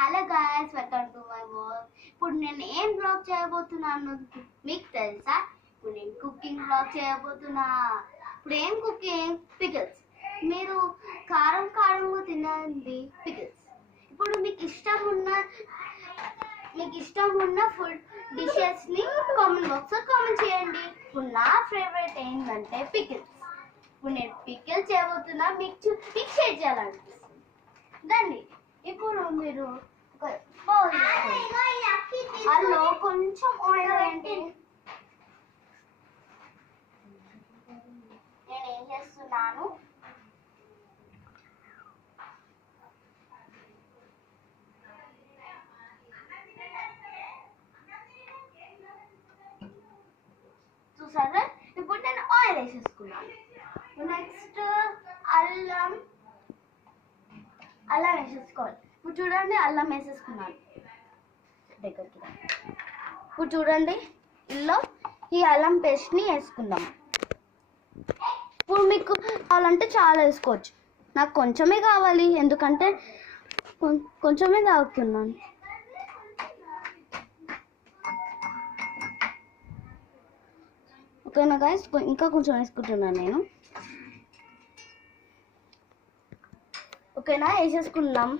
Hello guys, welcome to my vlog. ఇప్పుడు నేను ఏం వ్లాగ్ చేయబోతున్నాను మీకు తెలుసా? ఇప్పుడు నేను కుకింగ్ వ్లాగ్ చేయబోతున్నా. ఇప్పుడు ఏం కుకింగ్? పికిల్స్. మీరు కారంగా తినండి పికిల్స్. ఇప్పుడు మీకు ఇష్టం ఉన్న ఫుడ్ డిషెస్ని కామెంట్ బాక్స్లో కామెంట్ చేయండి. ఇప్పుడు నా ఫేవరెట్ ఏంటంటే పికిల్స్. ఇప్పుడు నేను పికిల్ చేయబోతున్నా, మీకు షేర్ చేయాలనిపిస్తుంది దాన్ని. ఇప్పుడు మీరు అందులో కొంచెం ఆయిల్ వేయండి. నేను ఏం చేస్తున్నాను, చూసారా? ఇప్పుడు నేను ఆయిల్ వేసేసుకున్నాను. నెక్స్ట్ అల్లం వేసేసుకోవాలి. ఇప్పుడు చూడండి, అల్లం వేసేసుకున్నాను దగ్గరికి. ఇప్పుడు చూడండి, ఇందులో ఈ అల్లం పేస్ట్ని వేసుకుందాం. ఇప్పుడు మీకు కావాలంటే చాలా వేసుకోవచ్చు, నాకు కొంచెమే కావాలి ఎందుకంటే కొంచెమే తాగుతున్నాను. ఓకేనా గైస్, ఇంకా కొంచెం వేసుకుంటున్నాను నేను. ఓకేనా, వేసేసుకుందాం.